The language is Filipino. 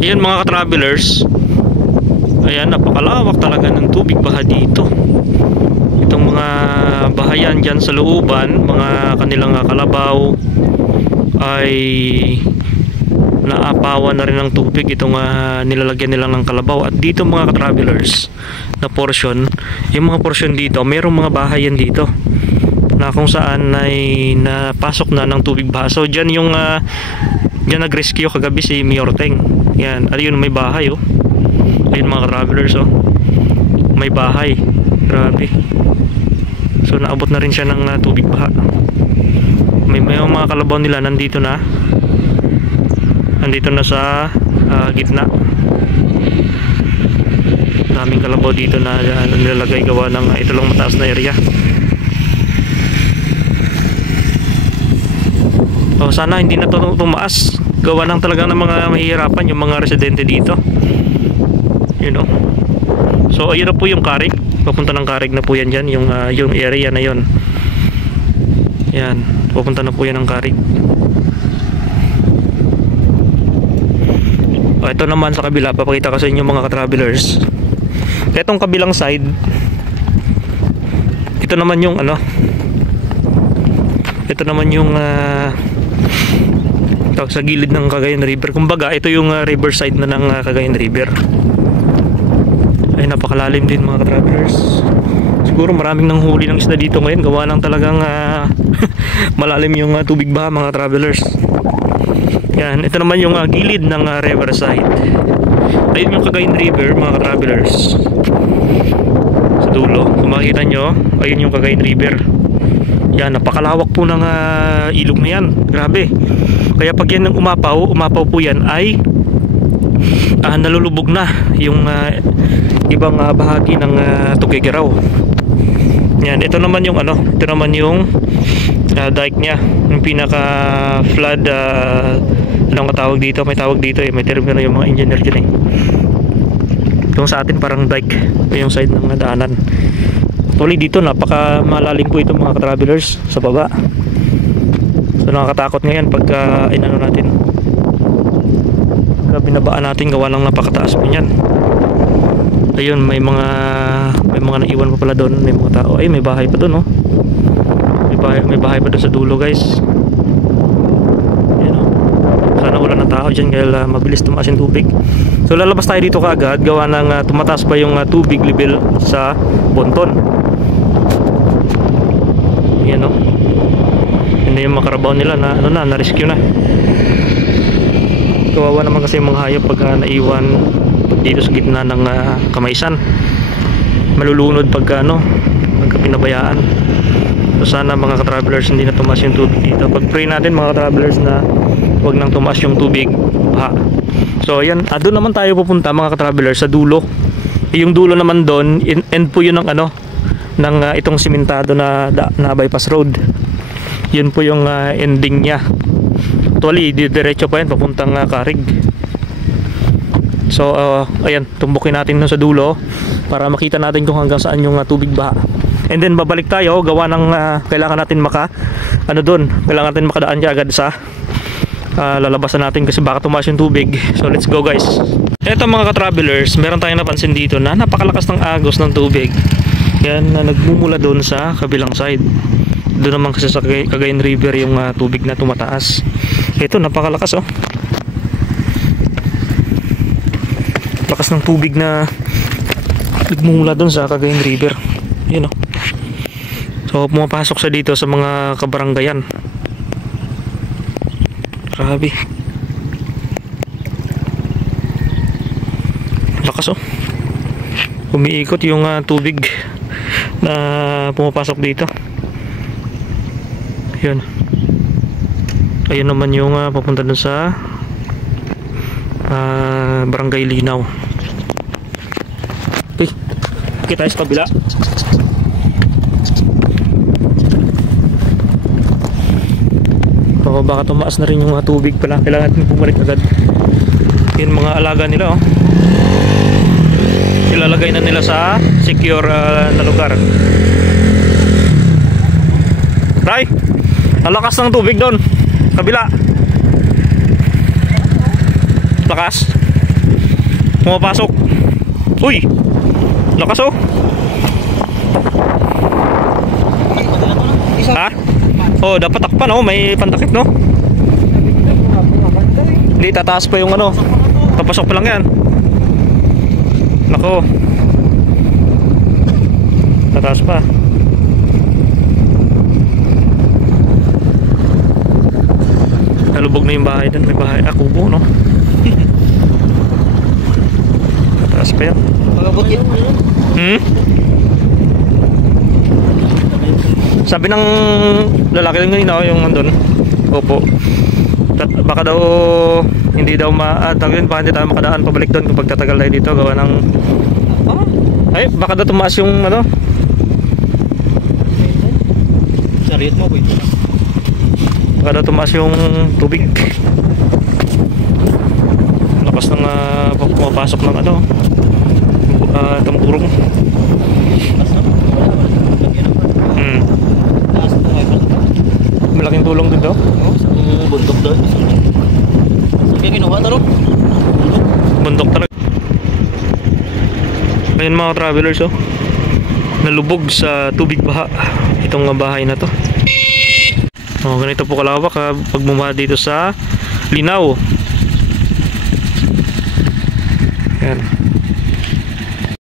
Ayan mga ka-travelers, ayan, napakalawak talaga ng tubig baha dito. Itong mga bahayan dyan sa looban, mga kanilang kalabaw ay naapawan na rin ng tubig. Itong nilalagyan nila ng kalabaw. At dito mga ka-travelers na portion, yung mga portion dito, mayroong mga bahayan dito na kung saan ay napasok na ng tubig baha. So dyan yung dyan nag-rescue kagabi si Mayor Teng. Yan, ayun may bahay oh. Ayun mga travelers oh. May bahay. Grabe. So naabot na rin siya ng tubig baha. May mga kalabaw nila nandito na. Nandito na sa gitna. Daming kalabaw dito na nilalagay gawa ng ito lang mataas na area. So sana hindi na ito tumaas. Gawa ng talaga ng mga mahihirapan yung mga residente dito. You know. So ayun na po yung Carig. Papunta ng Carig na po yan dyan. Yung area na yon. Yan. Papunta na po yan ng Carig. Ito naman sa kabila. Papakita ko sa inyo mga ka-travelers. Itong kabilang side. Ito naman yung ano. Ito naman yung sa gilid ng Cagayan River. Kumbaga ito yung riverside na ng Cagayan River. Ay napakalalim din mga ka-travelers. Siguro maraming nanghuli ng isda dito ngayon. Gawa ng talagang malalim yung tubig baha mga travelers. Yan, ito naman yung gilid ng riverside. Ayun yung Cagayan River mga ka-travelers. Sa dulo, kung makikita nyo, ayun yung Cagayan River. Yan, napakalawak po ng ilog na yan. Grabe. Kaya pag yan umapaw po yan ay nalulubog na yung ibang bahagi ng Tuguegarao. Yan, ito naman yung ano, ito naman yung dike niya, yung pinaka flood anong tawag dito, may tawag dito may termino yung mga engineer dyan Yung sa atin parang dike, yung side ng daanan. Actually dito napaka malalim po ito mga ka-travelers sa baba. So nakakatakot ngayon pagka inano natin, binabaan natin gawa ng napakataas po niyan. Ayun, may mga naiwan pa pala doon, may mga tao. Ay, may bahay pa doon, oh. May bahay pa doon sa dulo, guys. Ayun, oh. Sana wala na tao diyan dahil mabilis tumaas yung tubig. So lalabas tayo dito kaagad gawa ng tumataas pa yung tubig level sa ponton. Ayun, oh. Hindi yung makarabaw nila na ano na rescue na. Kawawa naman kasi yung mga hayop pag naiwan dito sa gitna ng Kamaisan. Malulunod pagka pinabayaan. So sana mga ka-travelers hindi na tumaas yung tubig dito. Pag-pray natin mga ka-travelers na huwag nang tumaas yung tubig baha. So ayan, doon naman tayo pupunta mga ka-travelers sa dulo. Yung dulo naman doon, end po yun ng ng itong simentado na bypass road. Yun po yung ending niya. Actually, diretso pa yan papuntang Carig. So ayan, tumbukin natin sa dulo para makita natin kung hanggang saan yung tubig baha. And then babalik tayo gawa ng kailangan natin kailangan natin makadaan dyan agad sa lalabasan natin kasi baka tumaas yung tubig. So let's go guys. Eto mga ka-travelers, meron tayong napansin dito na napakalakas ng agos ng tubig. Yan na nagmumula doon sa kabilang side. Doon naman kasi sa Cagayan River yung tubig na tumataas. Ito napakalakas oh. Lakas ng tubig na nagmumula doon sa Cagayan River. Yun oh. So pumapasok sa dito sa mga kabaranggayan. Grabe. Lakas oh. Umiikot yung tubig na pumapasok dito. Yun. Ayun naman yung papunta dun sa Barangay Linaw. Okay, kita tayo sa kabila. So baka tumaas na rin yung tubig pala. Kailangan natin bumalik agad. Yun mga alaga nila oh. Ilalagay na nila sa secure na lugar. Ray, ang lakas ng tubig doon kabila. Lakas. Pumapasok. Uy! Lakas oh. Ha? Oh, dapat takpan oh, may pantakip no? Hindi, tataas pa yung ano. Papasok pa lang yan. Nako. Tataas pa. Nalubog na yung bahay dun. May bahay. Ah, kubo no? Tataas pa yan. Sabi ng lalaki lang kanina yung andun. Opo. Baka daw hindi daw baka hindi tayo makadaan pabalik doon kapag tatagal tayo dito gawa ng ay baka daw tumaas yung ano. Sariyot mo boy. Baka daw tumaas yung tubig. Lakas ng pumapasok ng ano tamburong. Malaking tulong din daw. Bundok daw. Sabi kinuha taro. Bundok talaga. Ayun mga travelers oh. Nalubog sa tubig baha itong bahay na to. Oh, ganito po kalawak pag bumaha dito sa Linao. Yan.